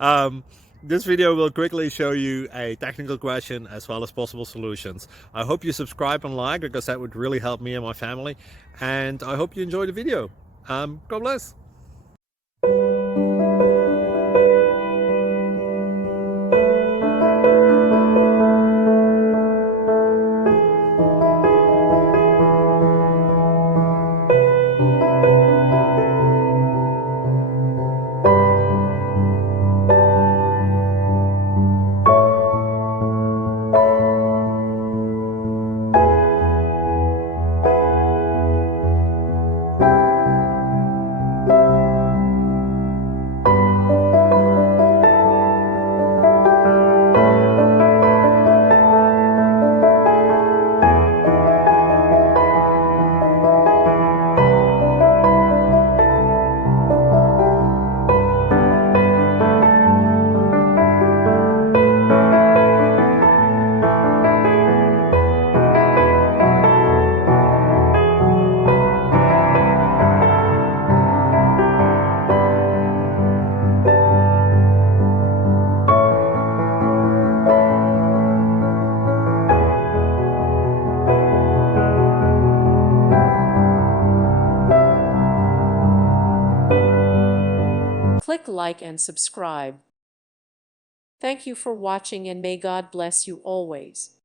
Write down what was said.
um, this video will quickly show you a technical question as well as possible solutions. I hope you subscribe and like because that would really help me and my family. And I hope you enjoy the video. God bless. Click like and subscribe. Thank you for watching and may God bless you always.